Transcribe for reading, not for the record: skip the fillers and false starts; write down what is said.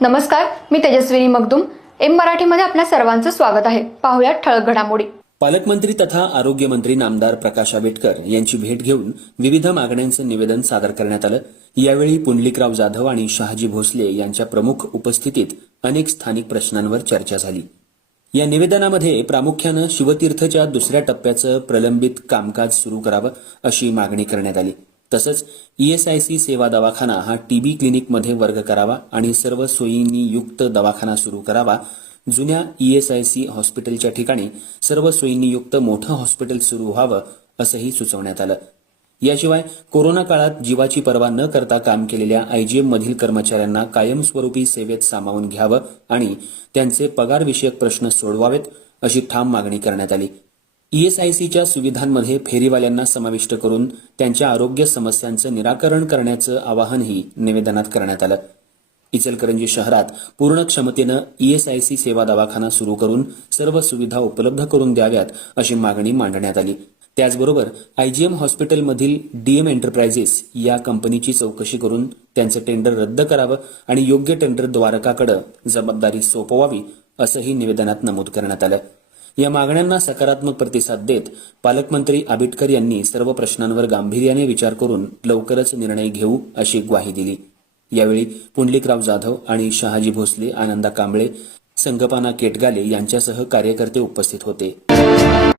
नमस्कार, मी तेजस्विनी मगदुम. एम मराठीमध्ये आपल्या सर्वांचं स्वागत आहे. पाहुयात ठळक घडामोडी. पालकमंत्री तथा आरोग्यमंत्री नामदार प्रकाश आंबेडकर यांची भेट घेऊन विविध मागण्यांचं निवेदन सादर करण्यात आलं. यावेळी पुंडलिकराव जाधव आणि शहाजी भोसले यांच्या प्रमुख उपस्थितीत अनेक स्थानिक प्रश्नांवर चर्चा झाली. या निवेदनामध्ये प्रामुख्यानं शिवतीर्थच्या दुसऱ्या टप्प्याचं प्रलंबित कामकाज सुरू करावं अशी मागणी करण्यात आली. तसंच ईएसआयसी सेवा दवाखाना हा टीबी क्लिनिकमध्ये वर्ग करावा आणि सर्व सोयींनी युक्त दवाखाना सुरू करावा. जुन्या ईएसआयसी हॉस्पिटलच्या ठिकाणी सर्व सोयींनी युक्त मोठं हॉस्पिटल सुरू व्हावं असंही सुचवण्यात आलं. याशिवाय कोरोना काळात जीवाची पर्वा न करता काम केलेल्या आयजीएम मधील कर्मचाऱ्यांना कायमस्वरूपी सेवेत सामावून घ्यावं आणि त्यांचे पगारविषयक प्रश्न सोडवावेत अशी ठाम मागणी करण्यात आली. ईएसआयसीच्या सुविधांमध्ये फेरीवाल्यांना समाविष्ट करून त्यांच्या आरोग्य समस्यांचं निराकरण करण्याचं आवाहनही निवेदनात करण्यात आलं. इचलकरंजी शहरात पूर्ण क्षमतेनं ईएसआयसी सेवा दवाखाना सुरू करून सर्व सुविधा उपलब्ध करून द्याव्यात अशी मागणी मांडण्यात आली. त्याचबरोबर आयजीएम हॉस्पिटलमधील डीएम एंटरप्राइजेस या कंपनीची चौकशी करून त्यांचं टेंडर रद्द करावं आणि योग्य टेंडरद्वारकाकडे जबाबदारी सोपवावी असंही निवेदनात नमूद करण्यात आलं. या मागण्यांना सकारात्मक प्रतिसाद देत पालकमंत्री आंबेडकर यांनी सर्व प्रश्नांवर गांभीर्याने विचार करून लवकरच निर्णय घेऊ अशी ग्वाही दिली. यावेळी पुंडलिकराव जाधव आणि शहाजी भोसले, आनंदा कांबळे, संगपाना केटगाले यांच्यासह कार्यकर्ते उपस्थित होते.